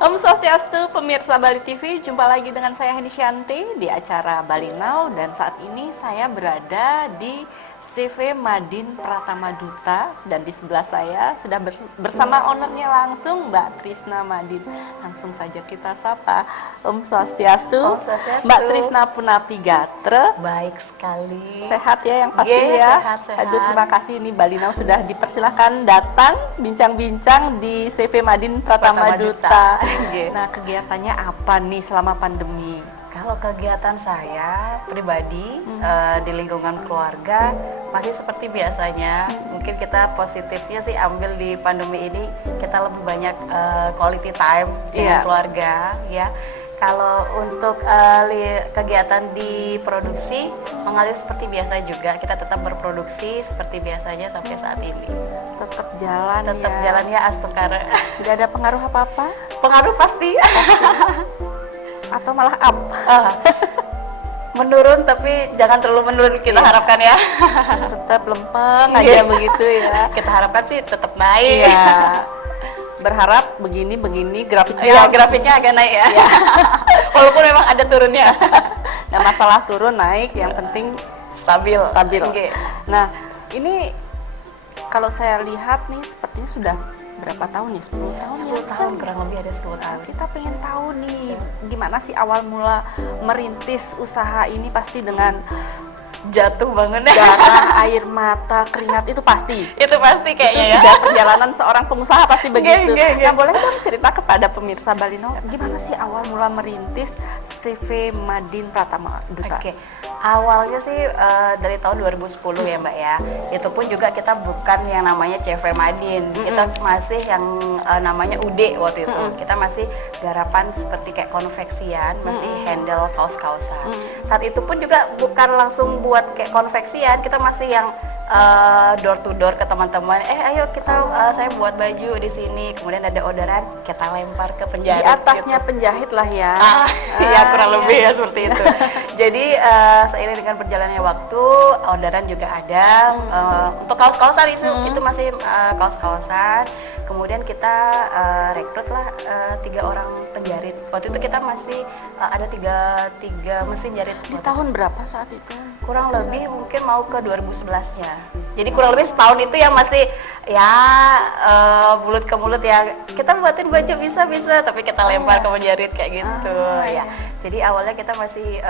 Om Swastiastu, pemirsa Bali TV, jumpa lagi dengan saya Heni Shanti di acara Bali Now, dan saat ini saya berada di CV Madin Pratama Duta, dan di sebelah saya sudah bersama ownernya langsung, Mbak Trisna Madin. Langsung saja kita sapa. Om Swastiastu. Om Swastiastu. Mbak Trisna Punapi Gatre. Baik sekali. Sehat ya yang pasti Ye, ya. sehat. Aduh, terima kasih ini Bali Now sudah dipersilahkan datang bincang-bincang di CV Madin Pratama Duta. Nah, kegiatannya apa nih selama pandemi? Kalau kegiatan saya pribadi di lingkungan keluarga masih seperti biasanya. Mungkin kita positifnya sih ambil di pandemi ini kita lebih banyak quality time dengan keluarga ya. Kalau untuk kegiatan di produksi mengalir seperti biasa juga, kita tetap berproduksi seperti biasanya sampai saat ini. Tetap jalan Tetap ya. jalan ya Astukara. Tidak ada pengaruh apa-apa? Pengaruh pasti. Atau malah up? Menurun, tapi jangan terlalu menurun kita harapkan ya. Tetap lempeng aja begitu ya. Kita harapkan sih tetap naik. Iya. Berharap begini grafiknya. Iya, grafiknya agak naik ya. Walaupun memang ada turunnya. Nah, masalah turun naik yang penting Stabil. Okay. Nah, ini kalau saya lihat nih sepertinya sudah berapa tahun nih? 10 tahun 10 tahun, kurang lebih ada 10 tahun. Kita pengen tahu nih gimana sih awal mula merintis usaha ini, pasti dengan Jatuh banget darah, air mata, keringat, itu pasti. Itu pasti kayaknya itu sudah perjalanan seorang pengusaha pasti begitu. Nggak. Nah, boleh dong cerita kepada pemirsa Bali Now, gimana sih awal mula merintis CV Madin Pratama Duta? Oke. Awalnya sih dari tahun 2010 ya Mbak ya. Itu pun juga kita bukan yang namanya CV Madin. Kita masih yang namanya UD waktu itu. Kita masih garapan seperti kayak konveksian, masih handle kaos-kaosan. Saat itu pun juga bukan langsung buat kayak konveksian, kita masih yang door to door ke teman-teman. Ayo kita saya buat baju di sini. Kemudian ada orderan, kita lempar ke penjahit. Di atasnya gitu. Penjahit lah ya. Iya, kurang lebih ya seperti itu. Jadi seiring dengan berjalannya waktu, orderan juga ada. Untuk kaos-kaosan itu masih kaos-kaosan. Kemudian kita rekrut lah 3 orang penjahit. Waktu itu kita masih ada tiga mesin jahit. Di tahun berapa saat itu? Kurang lebih mungkin mau ke 2011-nya. Jadi kurang lebih setahun itu yang masih ya mulut ke mulut ya, kita buatin baju bisa, tapi kita lempar ke penjahit kayak gitu ya. Jadi awalnya kita masih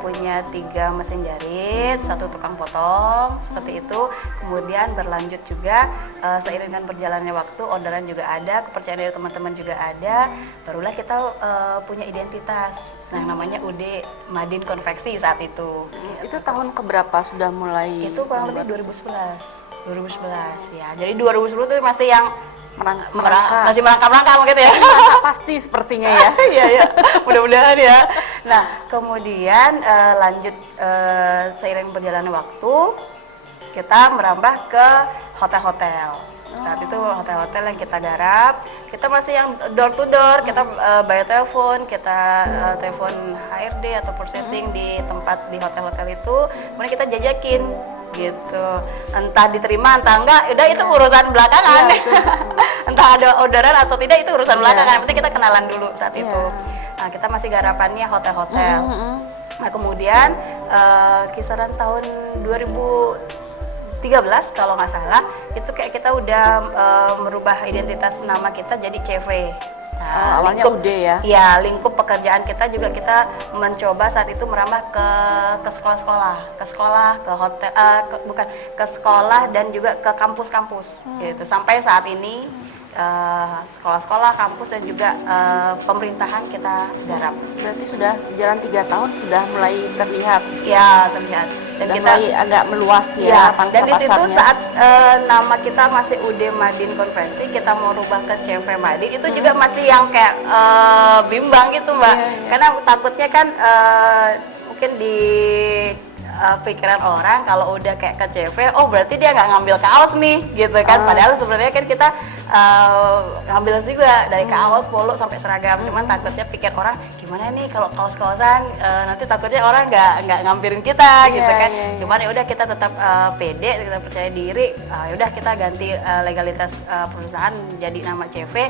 punya 3 mesin jahit, 1 tukang potong seperti itu. Kemudian berlanjut juga seiring dengan berjalannya waktu, orderan juga ada, kepercayaan dari teman-teman juga ada. Barulah kita punya identitas, yang namanya UD Madin Konveksi saat itu. Itu tahun keberapa sudah mulai? Itu kurang lebih 2011 ya. Jadi 2010 itu masih yang masih merangkap-rangkap gitu ya. Pasti sepertinya ya. Iya. Mudah-mudahan ya. Nah, kemudian lanjut seiring berjalannya waktu, kita merambah ke hotel-hotel. Saat itu hotel-hotel yang kita garap, kita masih yang door to door, kita bayar telepon, kita telepon HRD atau processing di tempat di hotel-hotel itu, kemudian kita jajakin gitu. Entah diterima entah enggak, udah itu urusan belakangan. Entah ada orderan atau tidak, itu urusan belakangan. Yang penting kita kenalan dulu saat itu. Nah, kita masih garapannya hotel-hotel. Nah, kemudian kisaran tahun 2013 kalau nggak salah, itu kayak kita udah merubah identitas nama kita jadi CV. Nah, awalnya UD ya? Iya, lingkup pekerjaan kita juga kita mencoba saat itu merambah ke sekolah-sekolah, ke hotel, ke sekolah dan juga ke kampus-kampus gitu. Sampai saat ini sekolah-sekolah, kampus dan juga pemerintahan kita garap. Berarti sudah jalan 3 tahun sudah mulai terlihat. Ya, terlihat. Dan sudah kita mulai agak meluas ya, pangsa dan di situ pasarnya. saat nama kita masih UD Madin Konversi, kita mau rubah ke CV Madin, itu juga masih yang kayak bimbang gitu Mbak. Karena takutnya kan mungkin di pikiran orang kalau udah kayak ke CV, oh berarti dia nggak ngambil kaos nih gitu kan. Padahal sebenarnya kan kita ngambil juga dari kaos, polo sampai seragam. Cuman takutnya pikir orang gimana nih kalau kaos-kaosan, nanti takutnya orang nggak ngampirin kita gitu kan. Cuman ya udah kita tetap pede, kita percaya diri. Ya udah kita ganti legalitas perusahaan jadi nama CV.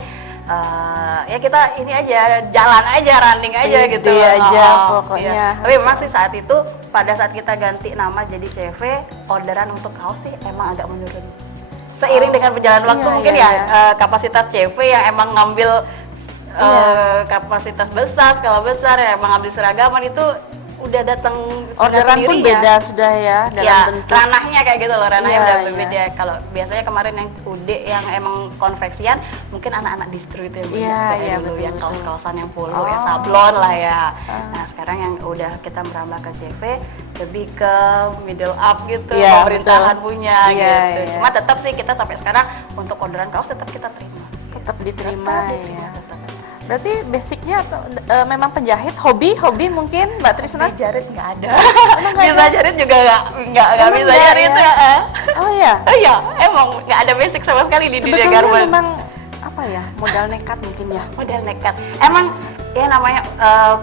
ya kita ini aja, jalan aja, running aja Pede gitu. aja Oh, pokoknya. iya. Tapi memang sih saat itu, pada saat kita ganti nama jadi CV, orderan untuk kaos sih emang agak menurun. Seiring dengan berjalan waktu iya, mungkin iya, kapasitas CV yang emang ngambil kapasitas besar, skala besar, yang emang ngambil seragaman itu udah datang Orderan pun beda sudah ya dalam ya, bentuk. ranahnya kayak gitu loh, ranahnya Iya, udah iya. berbeda. Kalau biasanya kemarin yang ude yang emang konveksian, mungkin anak-anak distro itu yang Iya, kayak iya, dulu, betul, yang betul. kaos-kaosan yang polo, Oh. yang sablon lah ya. Nah sekarang yang udah kita merambah ke CV, lebih ke middle up gitu, Iya, pemerintahan betul. punya Iya, gitu. iya. Cuma tetap sih kita sampai sekarang untuk orderan kaos tetap kita terima. Tetap diterima Tetap ya. tetap. Berarti basicnya atau memang penjahit, hobi Mbak Trisna? Di jarit nggak ada. Bisa jarit juga nggak Emang bisa nggak jarit ya? ya. Oh ya. Oh iya, emang nggak ada basic sama sekali di dunia Sebetulnya garment. memang apa ya, modal nekat mungkin ya. Model nekat. Emang ya namanya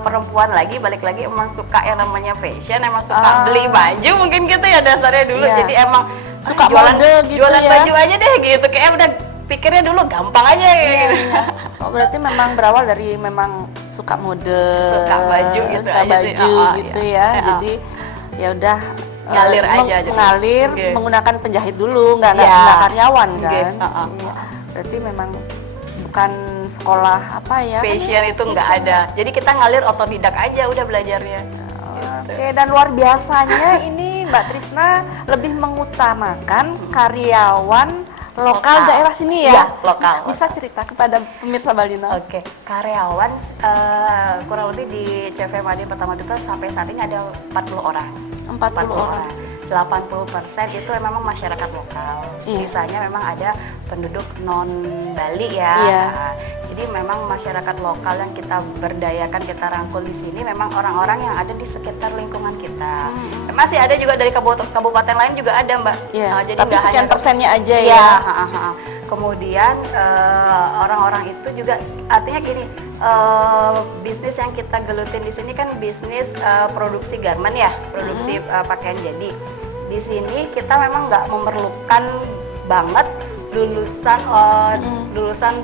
perempuan lagi, balik lagi emang suka yang namanya fashion, emang suka beli baju mungkin gitu ya dasarnya dulu. Iya. Jadi emang Suka jualan, mode gitu jualan ya. baju aja deh gitu. Kayak udah pikirnya dulu gampang aja Iya, gitu. iya. Oh, berarti memang berawal dari memang suka mode, Suka baju gitu suka aja sih. baju Oh, gitu iya. ya. Iya. Jadi ya udah Ngalir aja jadi. ngalir Oke. menggunakan penjahit dulu, nggak Iya. karyawan Oke. kan. Heeh. Iya. Berarti memang bukan sekolah apa ya? Fashion itu nggak ada. Jadi kita ngalir otodidak aja udah belajarnya. Gitu. Oke, dan luar biasanya ini Mbak Trisna lebih mengutamakan karyawan lokal daerah sini ya? Iya, lokal. Bisa cerita kepada pemirsa Balina? Oke, karyawan kurang lebih di CV Madin Pratama Duta sampai saat ini ada 40 orang. 40 orang. 80% itu memang masyarakat lokal. Iya. Sisanya memang ada penduduk non Bali ya. Iya. Nah, jadi memang masyarakat lokal yang kita berdayakan, kita rangkul di sini memang orang-orang yang ada di sekitar lingkungan kita. Masih ada juga dari kabupaten lain juga ada, Mbak. Iya, Nah, jadi tapi nggak sekian hanya- persennya aja Iya, ya. Kemudian orang-orang itu juga artinya gini, bisnis yang kita gelutin di sini kan bisnis produksi garment ya, produksi pakaian jadi. Di sini kita memang nggak memerlukan banget lulusan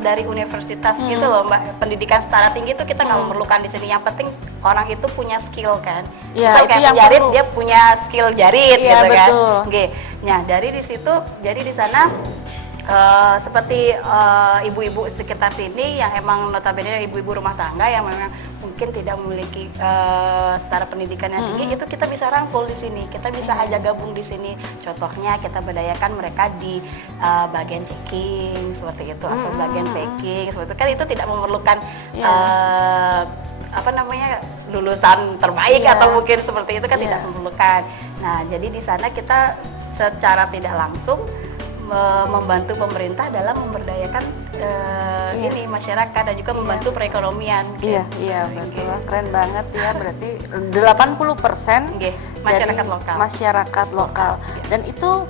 dari universitas gitu loh, Mbak. Pendidikan setara tinggi itu kita nggak memerlukan di sini. Yang penting orang itu punya skill kan. Iya, Misal itu kayak yang penjarit perlu. dia punya skill jarit Iya, gitu kan. betul. Oke. Nah, dari di situ jadi di sana seperti ibu-ibu sekitar sini yang emang notabene ibu-ibu rumah tangga yang memang mungkin tidak memiliki setara pendidikan yang tinggi, itu kita bisa rangkul di sini, kita bisa aja gabung di sini. Contohnya kita berdayakan mereka di bagian checking seperti itu atau bagian packing seperti itu, kan itu tidak memerlukan apa namanya lulusan terbaik Iya. atau mungkin seperti itu kan Iya. tidak memerlukan. Nah, jadi di sana kita secara tidak langsung membantu pemerintah dalam memberdayakan Iya. ini masyarakat dan juga membantu perekonomian. Iya, iya betul. Keren banget ya. Berarti 80% Nggih, masyarakat dari lokal. masyarakat lokal. Iya. Dan itu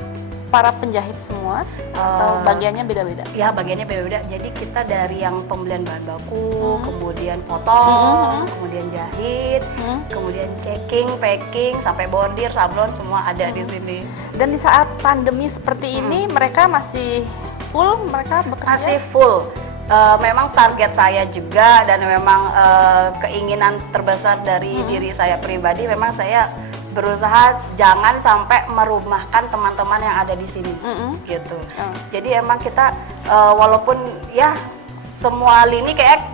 para penjahit semua atau bagiannya beda-beda? Ya, bagiannya beda-beda. Jadi kita dari yang pembelian bahan baku, kemudian potong, kemudian jahit, kemudian checking, packing, sampai bordir, sablon semua ada di sini. Dan di saat pandemi seperti ini mereka masih full, mereka bekerja? Masih full. Memang target saya juga dan memang keinginan terbesar dari diri saya pribadi, memang saya berusaha jangan sampai merumahkan teman-teman yang ada di sini, gitu. Jadi emang kita walaupun ya semua lini kayak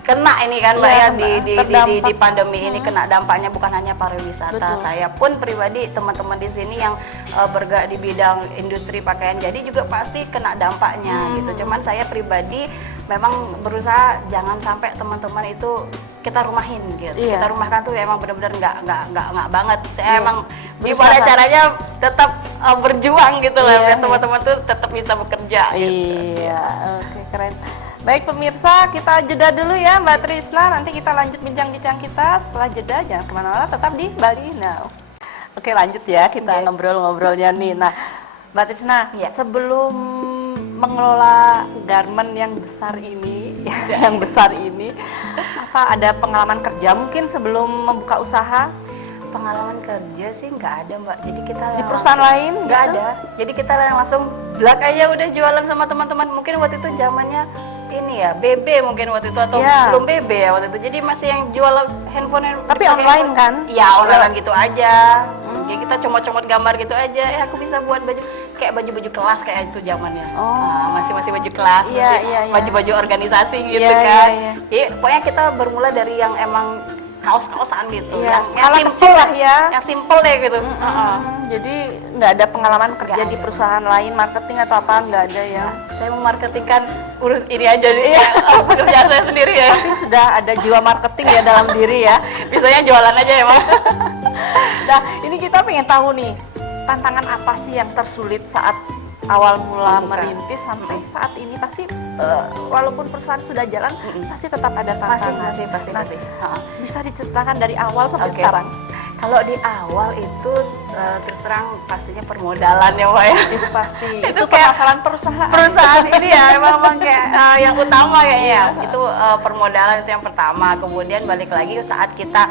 kena ini kan Mbak Iya, ya Mbak. di Terdampak. pandemi ini kena dampaknya bukan hanya pariwisata. Betul. Saya pun pribadi teman-teman di sini yang bergerak di bidang industri pakaian jadi juga pasti kena dampaknya gitu. Cuman saya pribadi memang berusaha jangan sampai teman-teman itu kita rumahin gitu. Iya. Kita rumahkan tuh emang benar-benar nggak banget. Saya Iya. emang Berusaha. gimana caranya tetap berjuang gitu lah Iya, biar iya. teman-teman tuh tetap bisa bekerja gitu. Iya, oke keren. Baik pemirsa, kita jeda dulu ya Mbak Trisna. Nanti kita lanjut bincang-bincang kita setelah jeda. Jangan kemana-mana, tetap di Bali Now. Oke lanjut ya, kita ngobrol-ngobrolnya nih. Nah Mbak Trisna, Iya. sebelum mengelola garment yang besar ini, apa ada pengalaman kerja mungkin sebelum membuka usaha Pengalaman kerja sih nggak ada Mbak. Jadi kita di yang perusahaan langsung- lain? nggak gitu? ada. Jadi kita yang langsung blak aja udah jualan sama teman-teman. Mungkin waktu itu zamannya ini ya BB mungkin waktu itu, atau Iya. belum BB ya waktu itu. Jadi masih yang jual handphone yang Tapi dipakai online handphone. kan? Iya, online gitu aja. Jadi kita comot-comot gambar gitu aja. Aku bisa buat baju kayak baju-baju kelas kayak itu zamannya. Oh. Nah, masih baju kelas, Iya, masih iya, iya. baju-baju organisasi gitu Iya, kan. iya, iya. Jadi pokoknya kita bermula dari yang emang kaos-kaosan gitu. Iya, yang skala simple kecil lah ya. Yang simple deh gitu. Heeh. Jadi nggak ada pengalaman kerja Nggak di ada. perusahaan lain, marketing atau apa, nggak ada ya. Saya memarketingkan urus ini aja nih. Pekerjaan saya sendiri ya. Tapi sudah ada jiwa marketing ya dalam diri ya. Bisanya jualan aja emang. Nah, ini kita pengen tahu nih, tantangan apa sih yang tersulit saat awal mula Membuka. merintis sampai saat ini? Pasti walaupun perusahaan sudah jalan, pasti tetap ada tantangan. Pasti. Nah, Heeh. bisa diceritakan dari awal sampai Oke. sekarang? Kalau di awal itu terus terang pastinya permodalan ya Pak ya. Itu pasti. Itu itu kayak permasalahan perusahaan. Perusahaan ini ya emang kayak yang utama kayaknya. Itu permodalan itu yang pertama. Kemudian balik lagi saat kita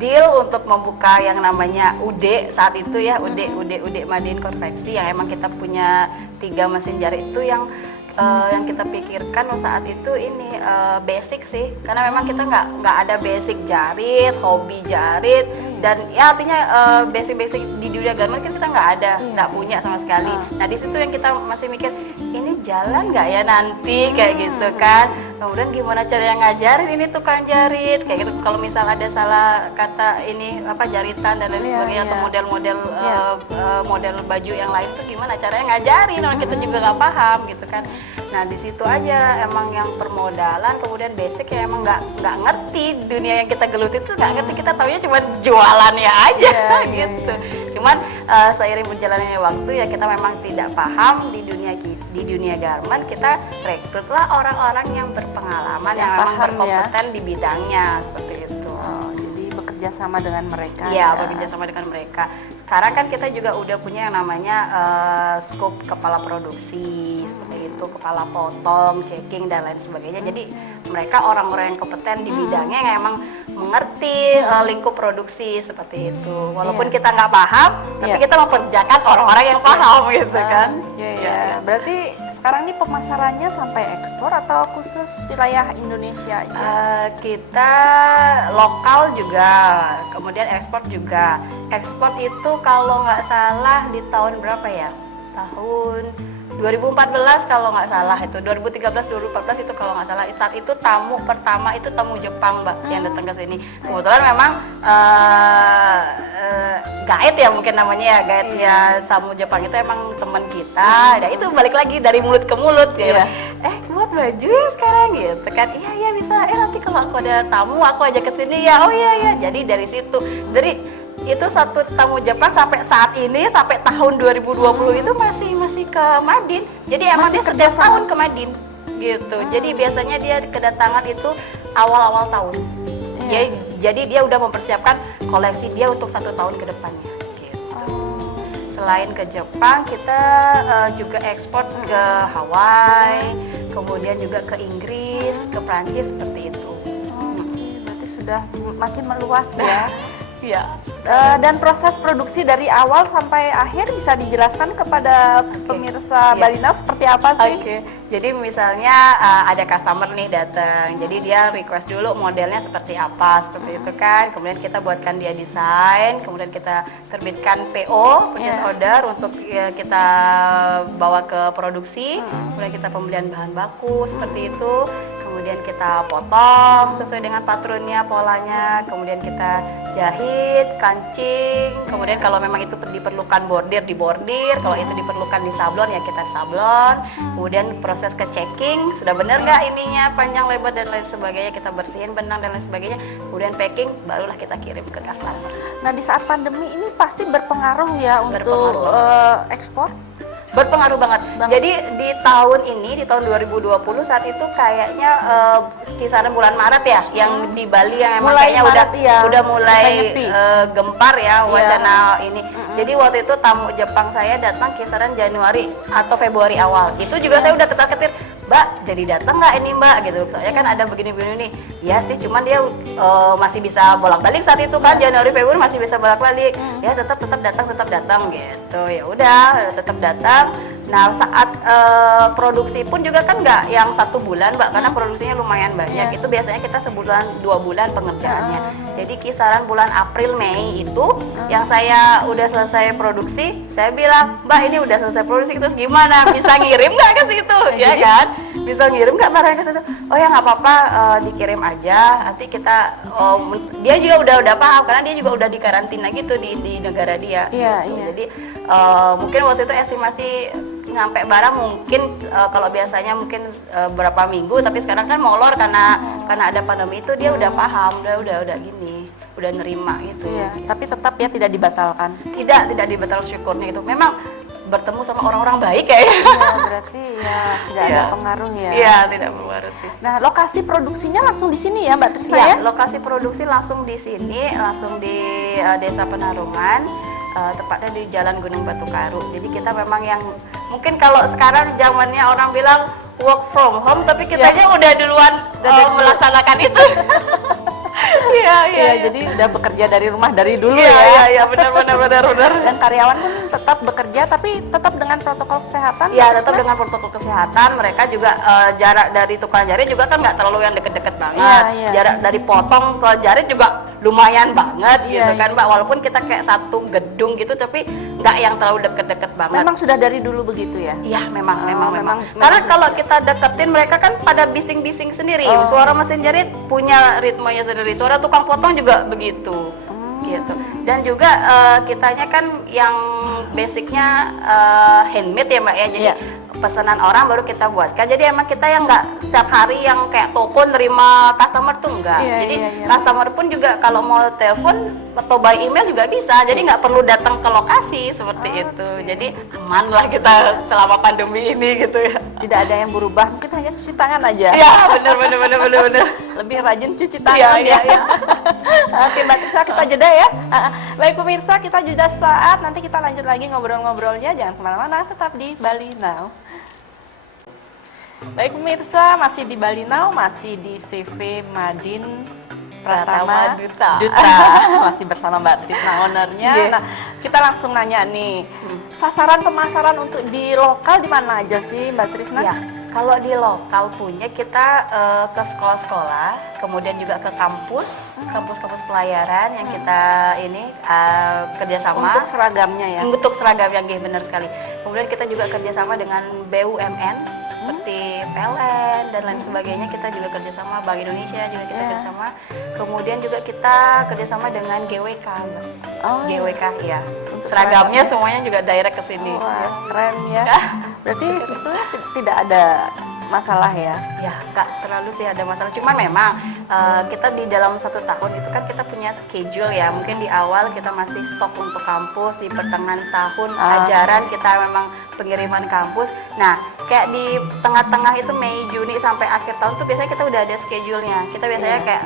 deal untuk membuka yang namanya UD saat itu ya, UD Madin Konveksi, yang emang kita punya 3 mesin jari itu yang kita pikirkan saat itu ini basic sih, karena memang kita nggak ada basic jarit, hobi jarit, dan ya artinya basic di dunia garment kan kita nggak ada, nggak punya sama sekali. Nah di situ yang kita masih mikir, ini jalan nggak ya nanti kayak gitu kan. Kemudian gimana cara yang ngajarin ini tukang jarit kayak gitu, kalau misal ada salah kata ini apa jaritan dan lain sebagainya, atau model-model model baju yang lain tuh gimana caranya ngajarin, orang kita juga nggak paham gitu kan. Nah di situ aja emang yang permodalan, kemudian basic yang emang nggak ngerti dunia yang kita geluti itu, nggak ngerti, kita taunya cuma jualannya aja gitu. Cuman seiring berjalannya waktu ya kita memang tidak paham di dunia garment, kita rekrutlah orang-orang yang berpengalaman, yang memang paham berkompeten di bidangnya seperti itu. Oh, jadi bekerja sama dengan mereka. Iya, bekerja sama dengan mereka. Sekarang kan kita juga udah punya yang namanya scope kepala produksi, seperti itu, kepala potong, checking dan lain sebagainya. Jadi mereka orang-orang yang kompeten di bidangnya, yang emang mengerti lingkup produksi seperti itu. Walaupun kita nggak paham, tapi kita memperkerjakan orang-orang yang paham gitu kan. Iya. Berarti sekarang ini pemasarannya sampai ekspor atau khusus wilayah Indonesia aja? Kita lokal juga, kemudian ekspor juga. Ekspor itu kalau nggak salah di tahun berapa ya? Tahun 2014 kalau nggak salah, itu 2013-2014 itu kalau nggak salah. Saat itu tamu pertama itu tamu Jepang Mbak yang datang ke sini. Kebetulan memang guide ya mungkin namanya ya, guide ya tamu Jepang itu emang teman kita. Nah itu balik lagi dari mulut ke mulut ya. Buat baju ya sekarang gitu kan. Iya bisa. Nanti kalau aku ada tamu aku ajak ke sini ya. Oh iya. Jadi dari situ. Itu satu tamu Jepang sampai saat ini, sampai tahun 2020 itu masih ke Madin. Jadi emang Masih dia setiap kerjasama? tahun ke Madin gitu. Jadi biasanya dia kedatangan itu awal-awal tahun. Jadi dia udah mempersiapkan koleksi dia untuk 1 tahun ke depannya gitu. Selain ke Jepang, kita juga ekspor ke Hawaii, kemudian juga ke Inggris, ke Prancis seperti itu. Berarti sudah makin meluas ya. Iya. Dan proses produksi dari awal sampai akhir bisa dijelaskan kepada pemirsa Balina seperti apa sih? Jadi misalnya ada customer nih datang, jadi dia request dulu modelnya seperti apa, seperti itu kan. Kemudian kita buatkan dia desain, kemudian kita terbitkan PO, purchase order, untuk kita bawa ke produksi. Kemudian kita pembelian bahan baku seperti itu. Kemudian kita potong sesuai dengan patronnya, polanya. Kemudian kita jahit, kancing. Kemudian kalau memang itu diperlukan bordir, dibordir. Kalau itu diperlukan disablon, ya kita disablon. Kemudian proses ke checking, sudah benar nggak ininya, panjang, lebar dan lain sebagainya. Kita bersihin benang dan lain sebagainya. Kemudian packing, barulah kita kirim ke customer. Nah di saat pandemi ini pasti berpengaruh ya untuk ekspor? Berpengaruh banget. Jadi di tahun ini, di tahun 2020 saat itu kayaknya kisaran bulan Maret ya, yang di Bali yang emang Mulai kayaknya Maret, udah mulai nyepi. gempar ya wacana ini. Jadi waktu itu tamu Jepang saya datang kisaran Januari atau Februari awal. Itu juga saya udah ketar-ketir, Mbak, jadi datang nggak ini Mbak gitu. Soalnya kan ada begini-begini nih. Iya sih, cuman dia masih bisa bolak-balik saat itu kan, Januari Februari masih bisa bolak-balik. Ya tetap datang gitu. Ya udah, tetap datang. Nah saat produksi pun juga kan nggak yang 1 bulan Mbak, karena produksinya lumayan banyak. Itu biasanya kita sebulan 2 bulan pengerjaannya. Jadi kisaran bulan April Mei itu yang saya udah selesai produksi, saya bilang Mbak ini udah selesai produksi, terus gimana, bisa ngirim nggak ke situ? Ya kan, bisa ngirim nggak barang ke situ? Oh ya nggak apa-apa, dikirim aja. Nanti kita dia juga udah paham karena dia juga udah dikarantina gitu di negara dia. Gitu. Jadi mungkin waktu itu estimasi nyampe barang mungkin kalau biasanya mungkin berapa minggu, tapi sekarang kan molor karena ada pandemi itu, dia udah paham, udah gini, udah nerima gitu. Tapi tetap ya tidak dibatalkan. Tidak dibatal, syukurnya itu. Memang bertemu sama orang-orang baik kayaknya. Berarti ya tidak ada pengaruh ya. Iya, tidak pengaruh sih. Nah, lokasi produksinya langsung di sini ya, Mbak Trisna ya? Lokasi produksi langsung di sini, langsung di Desa Penarungan, tepatnya di Jalan Gunung Batu Karu. Jadi kita memang yang mungkin kalau sekarang zamannya orang bilang work from home, tapi kita aja udah duluan melaksanakan itu. Iya, jadi udah bekerja dari rumah dari dulu Iya, benar. Dan karyawan pun tetap bekerja, tapi tetap dengan protokol kesehatan. Iya, tetap dengan protokol kesehatan. Mereka juga jarak dari tukang jahit juga kan nggak terlalu yang deket-deket banget. Jarak dari potong ke jahit juga lumayan banget gitu kan, Mbak. Walaupun kita kayak satu gedung gitu, tapi nggak yang terlalu deket-deket banget. Memang sudah dari dulu begitu ya? Iya, memang. Karena kalau kita deketin mereka kan pada bising-bising sendiri. Suara mesin jahit punya ritmenya sendiri. Suara tukang potong juga begitu. Gitu. Dan juga kitanya kan yang basicnya handmade ya Mbak ya. Jadi pesanan orang baru kita buatkan. Jadi emang kita yang nggak setiap hari yang kayak toko nerima customer tuh enggak. Jadi customer pun juga kalau mau telepon atau by email juga bisa. Jadi nggak perlu datang ke lokasi seperti itu. Jadi aman lah kita selama pandemi ini gitu ya. Tidak ada yang berubah, mungkin hanya cuci tangan aja. Iya, benar. Lebih rajin cuci tangan ya. Oke, Mbak Trisna, kita jeda ya. Baik pemirsa, kita jeda saat, nanti kita lanjut lagi ngobrol-ngobrolnya. Jangan kemana-mana, tetap di Bali Now. Baik pemirsa, masih di Bali Now, masih di CV Madin Pratama Duta. Masih bersama Mbak Trisna, ownernya. Nah, kita langsung nanya nih, sasaran pemasaran untuk di lokal di mana aja sih Mbak Trisna? Ya, kalau di lokal punya kita ke sekolah-sekolah, kemudian juga ke kampus pelayaran yang kita ini kerjasama. Untuk seragamnya ya? Untuk seragamnya, benar sekali. Kemudian kita juga kerjasama dengan BUMN seperti PLN dan lain sebagainya. Kita juga kerjasama, Bank Indonesia juga kita kerjasama. Kemudian juga kita kerjasama dengan GWK, Mbak. GWK ya. Untuk seragamnya semuanya juga direct ke sini. Keren ya. Berarti sebetulnya tidak ada masalah ya? Ya, nggak terlalu sih ada masalah. Cuman memang kita di dalam 1 tahun itu kan kita punya schedule ya. Mungkin di awal kita masih stok untuk kampus, di pertengahan tahun ajaran kita memang pengiriman kampus. Nah, kayak di tengah-tengah itu Mei, Juni sampai akhir tahun tuh biasanya kita udah ada schedule-nya. Kita biasanya kayak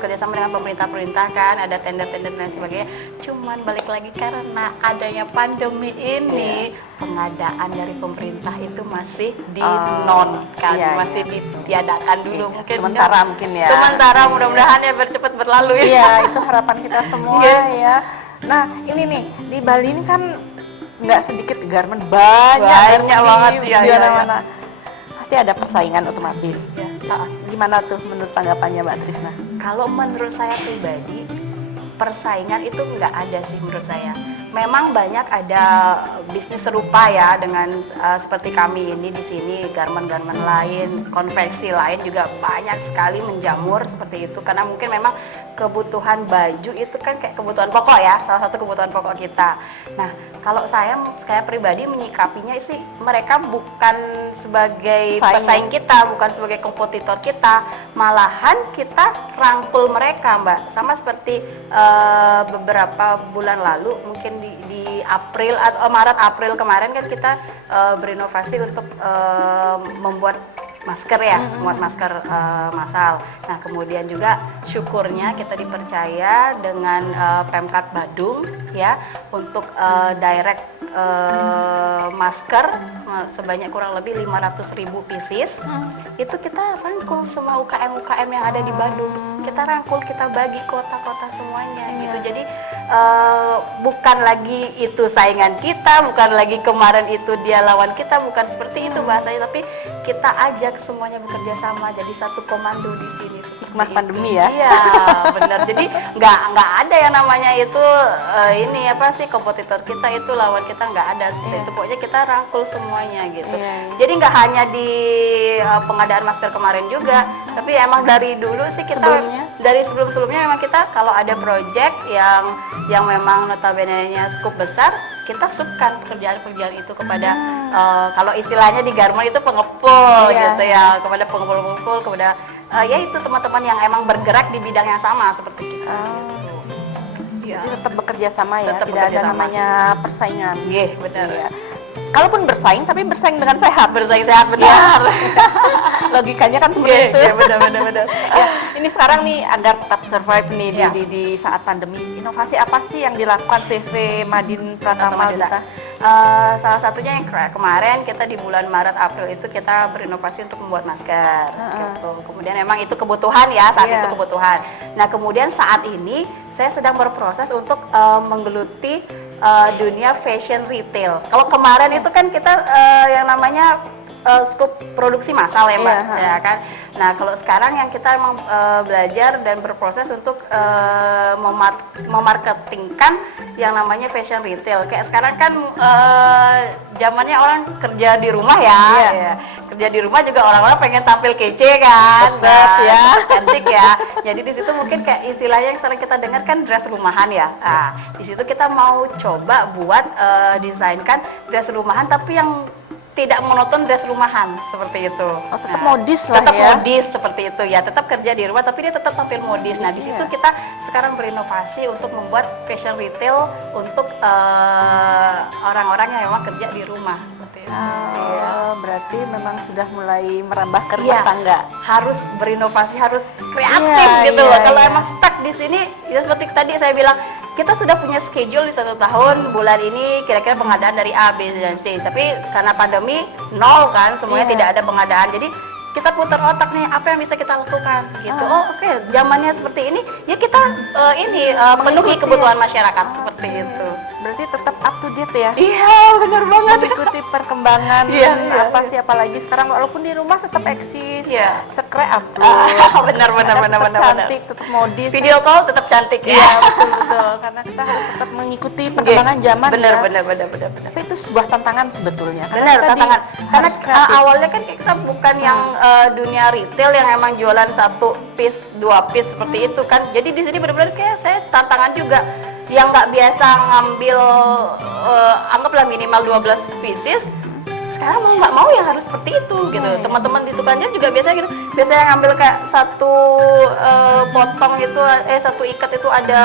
kerjasama dengan pemerintah kan, ada tender-tender dan sebagainya. Cuman balik lagi karena adanya pandemi ini, pengadaan dari pemerintah itu masih di masih ditiadakan dulu mungkin. Sementara mungkin ya. Sementara mudah-mudahan ya bercepat berlalu ya. Itu harapan kita semua ya. Nah, ini nih di Bali ini kan nggak sedikit garment, banyak banget di mana-mana. Pasti ada persaingan otomatis. Gimana tuh menurut tanggapannya Mbak Trisna? Kalau menurut saya pribadi, persaingan itu nggak ada sih menurut saya. Memang banyak ada bisnis serupa ya dengan seperti kami ini di sini, garment-garment lain, konveksi lain juga banyak sekali menjamur seperti itu, karena mungkin memang kebutuhan baju itu kan kayak kebutuhan pokok ya, salah satu kebutuhan pokok kita. Nah, kalau saya pribadi menyikapinya sih, mereka bukan sebagai pesaing kita, bukan sebagai kompetitor kita, malahan kita rangkul mereka, Mbak. Sama seperti beberapa bulan lalu, mungkin di April atau Maret April kemarin kan kita berinovasi untuk membuat masker ya, membuat masker massal. Nah, kemudian juga syukurnya kita dipercaya dengan Pemkab Badung ya untuk direct masker sebanyak kurang lebih 500.000 pieces. Itu kita rangkul semua UKM-UKM yang ada di Bandung. Kita rangkul, kita bagi kota-kota semuanya gitu. Jadi bukan lagi itu saingan kita, bukan lagi kemarin itu dia lawan kita, bukan seperti itu bahasanya, tapi kita ajak semuanya bekerja sama jadi satu komando di sini. Hikmah pandemi ya. Iya, benar. Jadi nggak ada yang namanya itu ini apa sih kompetitor kita itu lawan kita, nggak ada seperti itu. Pokoknya kita rangkul semuanya gitu. Jadi nggak hanya di pengadaan masker kemarin juga, tapi emang dari dulu sih kita dari sebelum-sebelumnya memang kita kalau ada project yang memang notabene-nya skup besar, kita subkan pekerjaan-pekerjaan itu kepada kalau istilahnya di Garmen itu pengepul gitu ya, kepada pengepul-pengepul, kepada ya itu teman-teman yang emang bergerak di bidang yang sama seperti kita. Jadi tetap bekerja sama ya, Tetap tidak ada bekerja sama. namanya persaingan. Iya, benar. Iya. Kalaupun bersaing, tapi bersaing dengan sehat. Bersaing sehat, benar. Logikanya kan seperti itu. Iya, benar. Ya, ini sekarang nih agar tetap survive nih di saat pandemi. Inovasi apa sih yang dilakukan CV Madin Pratama Duta? Salah satunya yang kemarin kita di bulan Maret April itu kita berinovasi untuk membuat masker. Gitu. Kemudian memang itu kebutuhan ya, saat itu kebutuhan. Nah kemudian saat ini saya sedang berproses untuk menggeluti dunia fashion retail. Kalau kemarin itu kan kita yang namanya skup produksi massal ya Mbak, ya kan. Nah kalau sekarang yang kita emang belajar dan berproses untuk memarketingkan yang namanya fashion retail. Kayak sekarang kan zamannya orang kerja di rumah ya, kerja di rumah juga orang-orang pengen tampil kece kan, cantik ya. Jadi di situ mungkin kayak istilahnya yang sering kita dengar kan dress rumahan ya. Nah di situ kita mau coba buat desainkan dress rumahan tapi yang tidak monoton dress rumahan seperti itu. Oh, tetap modis lah tetap ya. modis seperti itu ya, tetap kerja di rumah tapi dia tetap tampil modis. Nah, di situ kita sekarang berinovasi untuk membuat fashion retail untuk orang-orang yang memang kerja di rumah seperti itu. Berarti memang sudah mulai merambah ke rumah tangga. Harus berinovasi, harus kreatif gitu loh. Kalau emang stuck di sini, ya seperti tadi saya bilang, kita sudah punya schedule di 1 tahun, bulan ini kira-kira pengadaan dari A, B, dan C. Tapi karena pandemi, nol kan, semuanya tidak ada pengadaan. Jadi kita putar otak nih, apa yang bisa kita lakukan gitu. Oke, zamannya seperti ini, ya kita penuhi kebutuhan masyarakat seperti itu. Berarti tetap up to date ya. Iya, benar banget. Mengikuti perkembangan apa sih, apalagi sekarang walaupun di rumah tetap eksis, cekrek upload. Benar. Cantik, tetap modis. Video call tetap cantik ya. Iya, betul. Karena kita harus tetap mengikuti perkembangan zaman benar. Tapi itu sebuah tantangan sebetulnya. Benar, tantangan. Karena kreatif. awalnya kan kita bukan yang dunia retail yang emang jualan 1 piece, 2 piece seperti itu kan. Jadi di sini benar-benar kayak saya tantangan juga yang nggak biasa ngambil anggaplah minimal 12 pieces. Sekarang mau nggak mau ya harus seperti itu gitu. Teman-teman di tukang jahit juga biasanya gitu. Biasanya ngambil kayak satu potong itu, satu ikat itu ada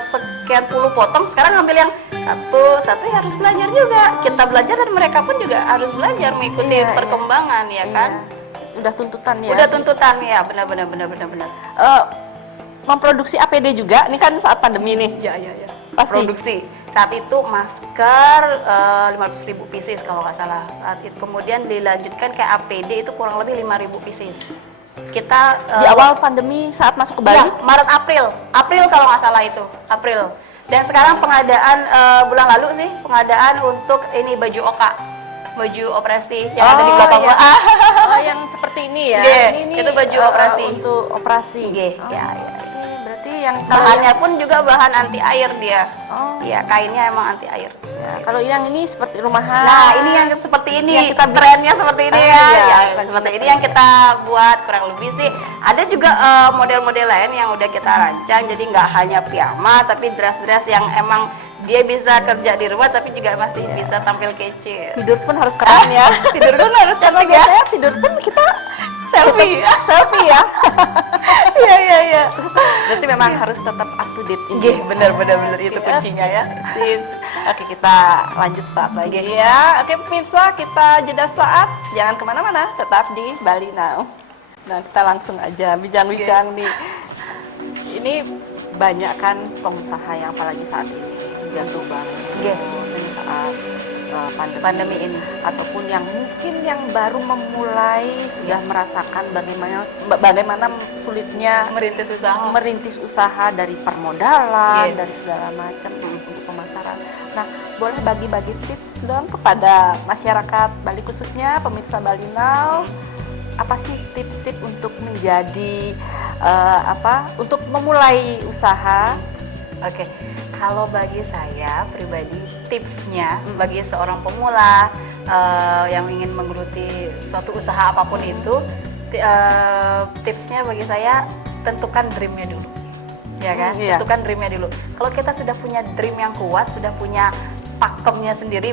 sekian puluh potong. Sekarang ngambil yang satu ya harus belajar juga. Kita belajar dan mereka pun juga harus belajar mengikuti perkembangan ya kan. Udah tuntutan ya. Udah tuntutan ya, benar. Memproduksi APD juga, ini kan saat pandemi nih. Iya. Pasti. Produksi. Saat itu masker 500.000 pieces kalau nggak salah. Saat itu kemudian dilanjutkan ke APD itu kurang lebih 5.000 pieces. Kita di awal pandemi saat masuk ke Bali? Ya, Maret April kalau nggak salah itu, April. Dan sekarang pengadaan bulan lalu sih, pengadaan untuk ini baju OKA. Baju operasi yang ada di belakang gua. Yang seperti ini ya. Ini itu baju operasi. Untuk operasi. Ya. Berarti yang bahannya pun juga bahan anti air dia. Iya, kainnya emang anti air. Ya, kalau yang ini seperti rumahan. Nah, ini yang seperti ini, yang kita trennya seperti ini seperti ini yang kita buat kurang lebih sih. Ada juga model-model lain yang udah kita rancang, jadi nggak hanya piyama, tapi dress-dress yang emang dia bisa kerja di rumah tapi juga masih bisa tampil kece. Tidur pun harus keren ya. Tidur pun harus cantik ya. Biasanya tidur pun kita selfie ya. Iya. Berarti memang harus tetap up to date ini. Bener itu kuncinya ya. Sip. Oke, kita lanjut saat lagi ya. Oke pemirsa, kita jeda saat. Jangan kemana-mana, tetap di Bali Now. Nah, kita langsung aja bincang-bincang nih. Ini banyak kan pengusaha yang apalagi saat ini jatuh bangun. Ini saat pandemi ini. ataupun yang mungkin yang baru memulai sudah merasakan bagaimana sulitnya merintis usaha dari permodalan, dari segala macam untuk pemasaran. Nah, boleh bagi-bagi tips dong kepada masyarakat Bali, khususnya pemirsa Bali Now. Apa sih tips-tips untuk menjadi untuk memulai usaha? Oke, kalau bagi saya pribadi tipsnya bagi seorang pemula yang ingin menggeluti suatu usaha apapun itu, tipsnya bagi saya tentukan dreamnya dulu, ya kan? Tentukan dreamnya dulu. Kalau kita sudah punya dream yang kuat, sudah punya pakemnya sendiri,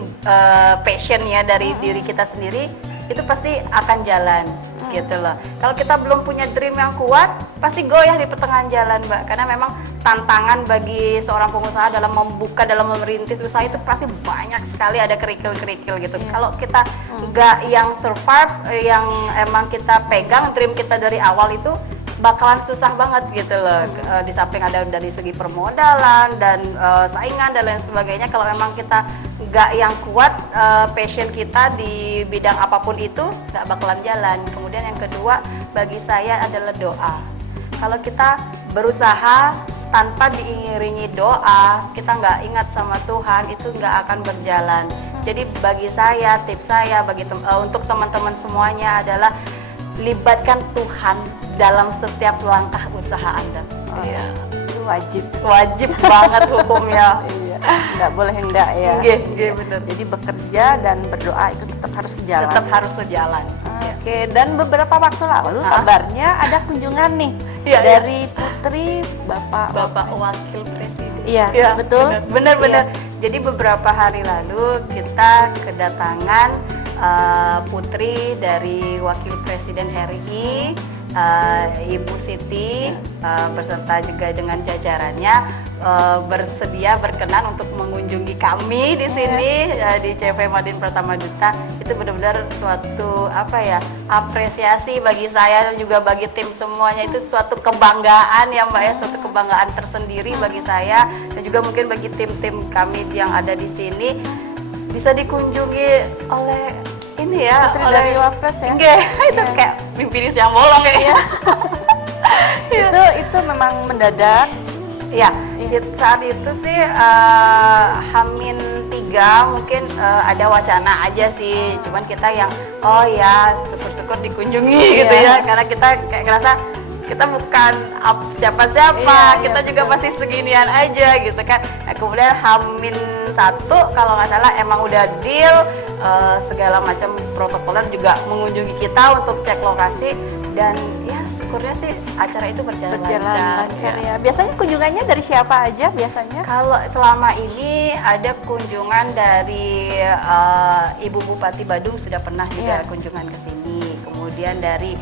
passionnya dari diri kita sendiri, itu pasti akan jalan. Gitu loh. Kalau kita belum punya dream yang kuat, pasti goyah di pertengahan jalan, Mbak. Karena memang tantangan bagi seorang pengusaha dalam dalam merintis usaha itu pasti banyak sekali, ada kerikil-kerikil gitu. Kalau kita nggak yang survive, yang emang kita pegang dream kita dari awal itu, bakalan susah banget gitu loh. Di samping ada dari segi permodalan dan saingan dan lain sebagainya. Kalau memang kita nggak yang kuat, passion kita di bidang apapun itu, nggak bakalan jalan. Kemudian yang kedua bagi saya adalah doa. Kalau kita berusaha tanpa diiringi doa, kita nggak ingat sama Tuhan, itu nggak akan berjalan. Jadi bagi saya, tips saya untuk teman-teman semuanya adalah libatkan Tuhan dalam setiap langkah usaha Anda. Itu wajib banget hukumnya. Nggak boleh enggak ya. Bener. Jadi bekerja dan berdoa itu tetap harus sejalan. Oke, dan beberapa waktu lalu kabarnya ada kunjungan nih dari Putri Bapak Wakil Presiden. Iya, betul. Benar. Jadi beberapa hari lalu kita kedatangan putri dari Wakil Presiden RI, Ibu Siti, beserta juga dengan jajarannya bersedia berkenan untuk mengunjungi kami di sini di CV Madin Pratama Duta. Itu benar-benar suatu apresiasi bagi saya dan juga bagi tim semuanya. Itu suatu kebanggaan ya Mbak ya, suatu kebanggaan tersendiri bagi saya dan juga mungkin bagi tim-tim kami yang ada di sini, bisa dikunjungi oleh ini ya, Putri dari Wapres ya. Itu kayak mimpi siang bolong kayaknya. Itu memang mendadak. Ya, saat itu sih Hamin 3 mungkin ada wacana aja sih, cuman kita yang syukur-syukur dikunjungi gitu ya, karena kita kayak ngerasa kita bukan siapa-siapa, kita juga masih seginian aja gitu kan. Nah, kemudian Hamin 1 kalau nggak salah emang udah deal, segala macam protokoler juga mengunjungi kita untuk cek lokasi, dan ya syukurnya sih acara itu berjalan lancar ya. Biasanya kunjungannya dari siapa aja biasanya? Kalau selama ini ada kunjungan dari Ibu Bupati Badung, sudah pernah juga kunjungan ke sini. Kemudian dari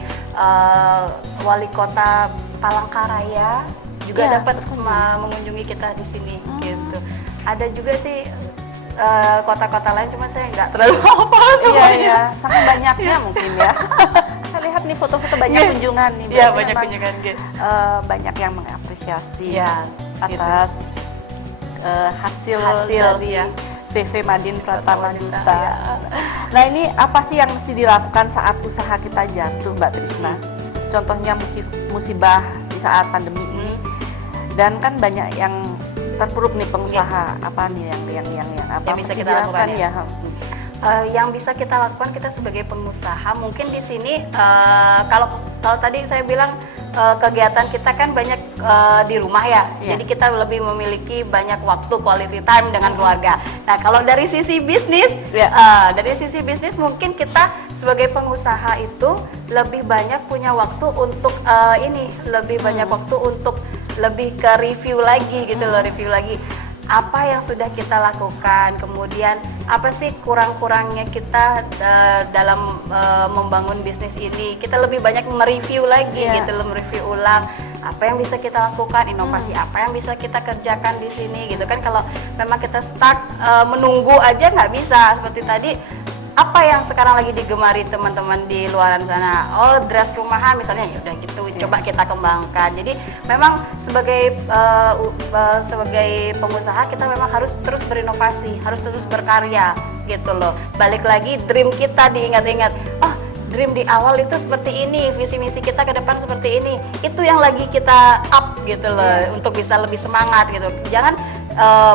Wali Kota Palangkaraya juga dapat mengunjungi kita di sini gitu. Ada juga sih kota-kota lain, cuma saya nggak terlalu hafal semuanya. Saking banyaknya mungkin ya. Saya lihat nih foto-foto banyak kunjungan nih. Iya, banyak kunjungan gitu. Banyak yang mengapresiasi gitu. atas hasil dari CV Madin Pratama Duta. Nah, ini apa sih yang mesti dilakukan saat usaha kita jatuh, Mbak Trisna? Contohnya musibah di saat pandemi ini, dan kan banyak yang terpuruk nih pengusaha. Apa nih yang bisa kita lakukan ya? Yang bisa kita lakukan kita sebagai pengusaha, mungkin di sini kalau tadi saya bilang kegiatan kita kan banyak di rumah ya, jadi kita lebih memiliki banyak waktu quality time dengan keluarga. Nah, kalau dari sisi bisnis, mungkin kita sebagai pengusaha itu lebih banyak punya waktu untuk banyak waktu untuk lebih ke review lagi gitu loh, review lagi apa yang sudah kita lakukan, kemudian apa sih kurang-kurangnya kita dalam membangun bisnis ini. Kita lebih banyak mereview lagi gitu loh, mereview ulang apa yang bisa kita lakukan, inovasi apa yang bisa kita kerjakan di sini gitu kan. Kalau memang kita stuck menunggu aja nggak bisa, seperti tadi apa yang sekarang lagi digemari teman-teman di luaran sana? Oh, dress rumahan misalnya, ya udah gitu coba kita kembangkan. Jadi memang sebagai sebagai pengusaha kita memang harus terus berinovasi, harus terus berkarya gitu loh. Balik lagi dream kita diingat-ingat. Oh, dream di awal itu seperti ini, visi misi kita ke depan seperti ini. Itu yang lagi kita up gitu loh untuk bisa lebih semangat gitu. Jangan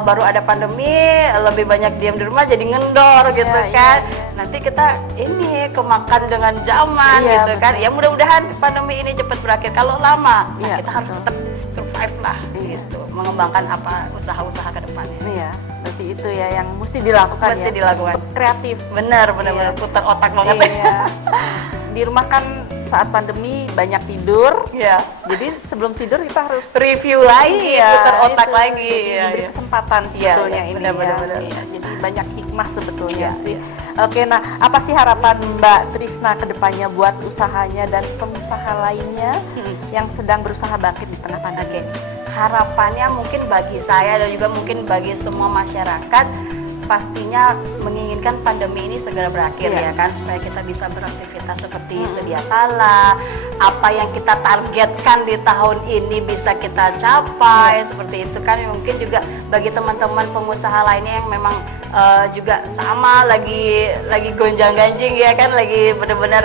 baru ada pandemi lebih banyak diam di rumah jadi ngendor gitu kan. Nanti kita ini kemakan dengan zaman gitu kan. Ya mudah-mudahan pandemi ini cepat berakhir. Kalau lama kita harus tetap survive lah gitu, mengembangkan apa usaha-usaha ke depannya. Iya, berarti itu ya yang mesti dilakukan. Mesti dilakukan. Tetap kreatif. Benar putar otak banget. Iya. Di rumah kan saat pandemi banyak tidur. Iya. Jadi sebelum tidur kita harus review lagi, putar otak lagi. Jadi diberi kesempatan sebetulnya ini benar. Iya, jadi banyak hikmah sebetulnya sih. Oke, nah apa sih harapan Mbak Trisna ke depannya buat usahanya dan pengusaha lainnya yang sedang berusaha bangkit di tengah pandemi? Harapannya mungkin bagi saya dan juga mungkin bagi semua masyarakat, pastinya menginginkan pandemi ini segera berakhir ya kan, supaya kita bisa beraktivitas seperti sedia kala. Apa yang kita targetkan di tahun ini bisa kita capai seperti itu kan. Mungkin juga bagi teman-teman pengusaha lainnya yang memang juga sama lagi gonjang-ganjing ya kan, lagi benar-benar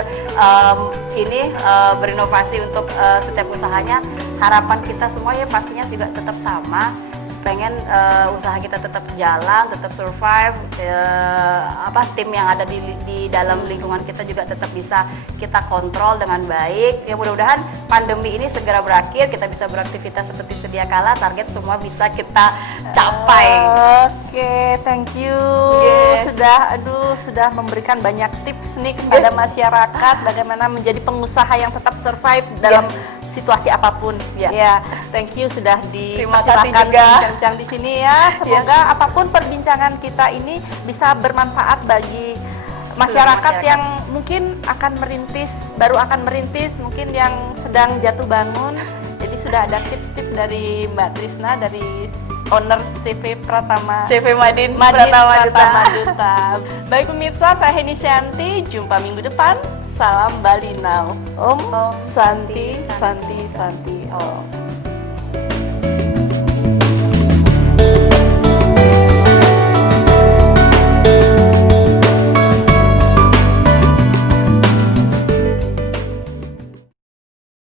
berinovasi untuk setiap usahanya. Harapan kita semua ya pastinya juga tetap sama, pengen usaha kita tetap jalan, tetap survive, tim yang ada di dalam lingkungan kita juga tetap bisa kita kontrol dengan baik. Ya mudah-mudahan pandemi ini segera berakhir, kita bisa beraktivitas seperti sedia kala, target semua bisa kita capai. Oke, thank you. Sudah memberikan banyak tips nih kepada masyarakat bagaimana menjadi pengusaha yang tetap survive dalam situasi apapun. Ya, thank you sudah dipersilakan bincang di sini ya. Semoga apapun perbincangan kita ini bisa bermanfaat bagi masyarakat yang mungkin baru akan merintis, mungkin yang sedang jatuh bangun. Jadi sudah ada tips-tips dari Mbak Trisna, dari owner CV Madin Pratama Duta. Baik pemirsa, saya Heni Shanti, jumpa minggu depan. Salam Bali Now. Om Santi Santi Santi Om.